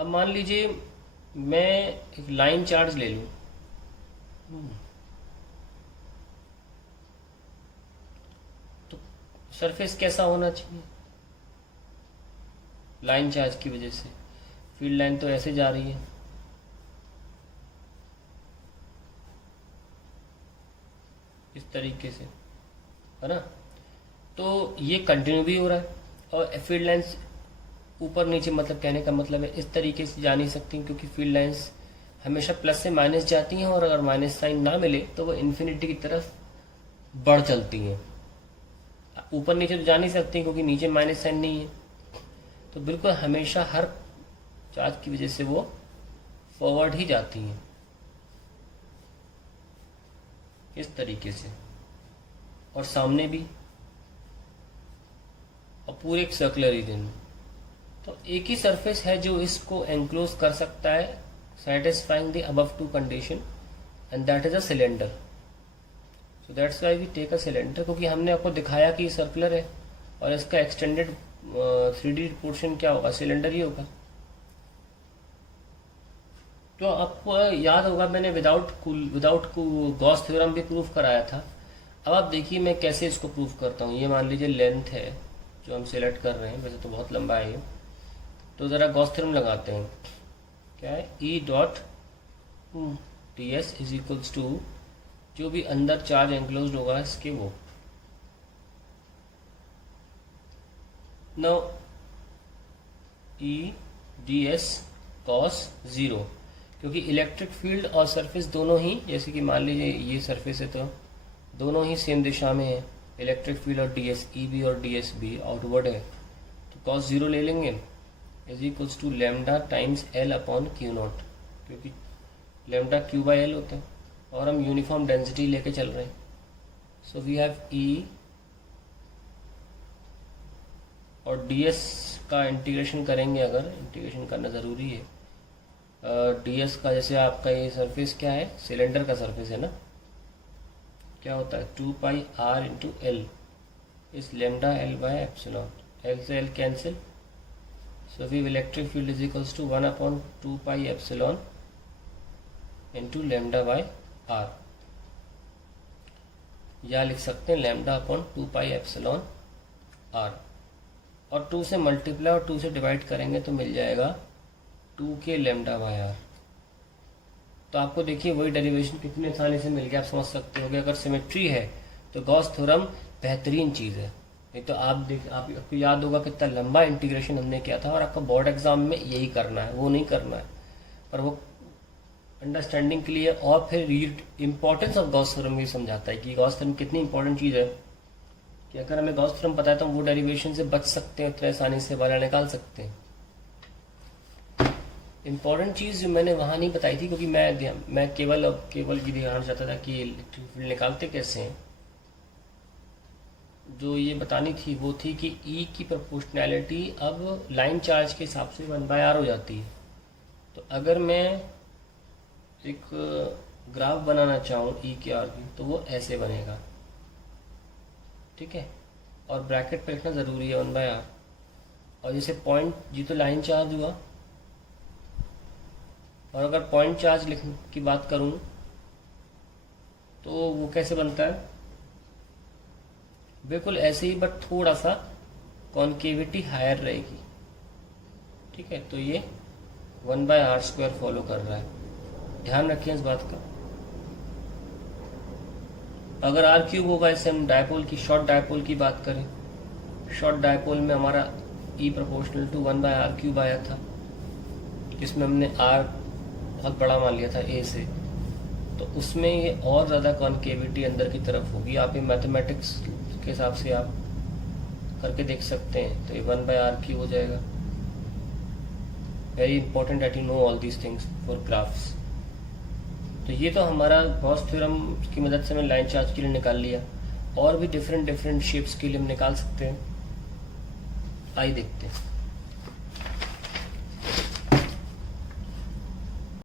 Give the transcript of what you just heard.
अब मान लीजिए मैं एक लाइन चार्ज ले लूँ, तो सरफेस कैसा होना चाहिए? लाइन चार्ज की वजह से फील्ड लाइन तो ऐसे जा रही है, इस तरीके से, है ना? तो ये कंटिन्यू भी हो रहा है, और फील्ड लाइंस ऊपर नीचे, मतलब कहने का मतलब है इस तरीके से जा नहीं सकती, क्योंकि फील्ड लाइंस हमेशा प्लस से माइनस जाती हैं, और अगर माइनस साइन ना मिले तो वो इन्फिनिटी की तरफ बढ़ चलती हैं। ऊपर नीचे तो जा नहीं सकती क्योंकि नीचे माइनस साइन नहीं है, तो बिल्कुल हमेशा हर चार्ज की वजह से वो फॉरवर्ड ही जाती हैं, इस तरीके से, और सामने भी, और पूरे एक सर्कुलर रीजन में। तो एक ही सरफेस है जो इसको एनक्लोज कर सकता है, satisfying the above two condition, and that is a cylinder. So that's why we take a cylinder, क्योंकि हमने आपको दिखाया कि सर्कुलर है और इसका एक्सटेंडेड 3D पोर्शन क्या होगा, सिलेंडर ही होगा। तो आपको याद होगा मैंने विदाउट गॉस थ्योरम भी प्रूफ कराया था। अब आप देखिए मैं कैसे इसको प्रूफ करता हूँ। ये मान लीजिए लेंथ है जो हम सिलेक्ट कर रहे हैं, वैसे तो बहुत लंबा है ये, तो ज़रा गॉस थ्योरम लगाते हैं। क्या है? E dot D S is equals to जो भी अंदर चार्ज एंक्लोज होगा इसके वो। Now E D S cos zero, क्योंकि इलेक्ट्रिक फील्ड और सरफेस दोनों ही, जैसे कि मान लीजिए ये सरफेस है तो दोनों ही सेम दिशा में है, इलेक्ट्रिक फील्ड और डी एस ई बी और डी एस बी आउटवर्ड है, तो कॉस जीरो ले लेंगे is equals to lambda times L upon q naught, क्योंकि लेमडा क्यू बाई एल होता है और हम यूनिफॉर्म डेंसिटी लेके चल रहे हैं। सो वी हैव ई, और डी एस का इंटीग्रेशन करेंगे, अगर इंटीग्रेशन करना ज़रूरी है डी एस का, जैसे आपका ये सरफेस क्या है, सिलेंडर का सरफेस है ना, क्या होता है 2 pi R into L is lambda L by epsilon, L से L cancel, so we electric field is equals to 1 upon 2 pi epsilon into lambda by r, या लिख सकते हैं lambda upon 2 pi epsilon r, और 2 से multiply और 2 से divide करेंगे तो मिल जाएगा 2 के lambda by r। तो आपको देखिए वही डेरिवेशन कितने आसानी से मिल गया, आप समझ सकते हो कि अगर सिमेट्री है तो गॉस थ्योरम बेहतरीन चीज़ है। नहीं तो आपको याद होगा कितना लंबा इंटीग्रेशन हमने किया था, और आपको बोर्ड एग्जाम में यही करना है, वो नहीं करना है, पर वो अंडरस्टैंडिंग के लिए और फिर इम्पोर्टेंस ऑफ गॉस थ्योरम भी समझाता है कि गॉस थ्योरम कितनी इंपॉर्टेंट चीज़ है, कि अगर हमें गॉस थ्योरम पता है तो हम वो डेरिवेशन से बच सकते हैं, इतने आसानी से वाला निकाल सकते हैं। इम्पॉर्टेंट चीज़ जो मैंने वहाँ नहीं बताई थी, क्योंकि मैं केवल की ध्यान चाहता था कि इलेक्ट्रिक फील्ड निकालते कैसे हैं, जो ये बतानी थी वो थी कि E की प्रोपोर्शनैलिटी अब लाइन चार्ज के हिसाब से 1/r हो जाती है। तो अगर मैं एक ग्राफ बनाना चाहूँ E के R की, तो वो ऐसे बनेगा, ठीक है, और ब्रैकेट पे लिखना ज़रूरी है 1/r, और जैसे पॉइंट जी तो लाइन चार्ज हुआ, और अगर पॉइंट चार्ज लिखने की बात करूँ तो वो कैसे बनता है, बिल्कुल ऐसे ही, बट थोड़ा सा कॉन्केविटी हायर रहेगी, ठीक है। तो ये 1/r² फॉलो कर रहा है, ध्यान रखिए इस बात का। अगर r³ होगा, इससे हम डायपोल की, शॉर्ट डायपोल की बात करें, शॉर्ट डायपोल में हमारा E प्रोपोर्शनल टू 1/r³ आया था, जिसमें हमने r बहुत बड़ा मान लिया था A से, तो उसमें ये और ज़्यादा कॉन्केविटी अंदर की तरफ होगी। आप ये मैथमेटिक्स के हिसाब से आप करके देख सकते हैं, तो ये 1/r³ हो जाएगा। Very important that you know all these things for graphs. तो ये तो हमारा गॉस थ्योरम की मदद से हमने लाइन चार्ज के लिए निकाल लिया, और भी डिफरेंट शेप्स के लिए हम निकाल सकते हैं। आइए देखते हैं।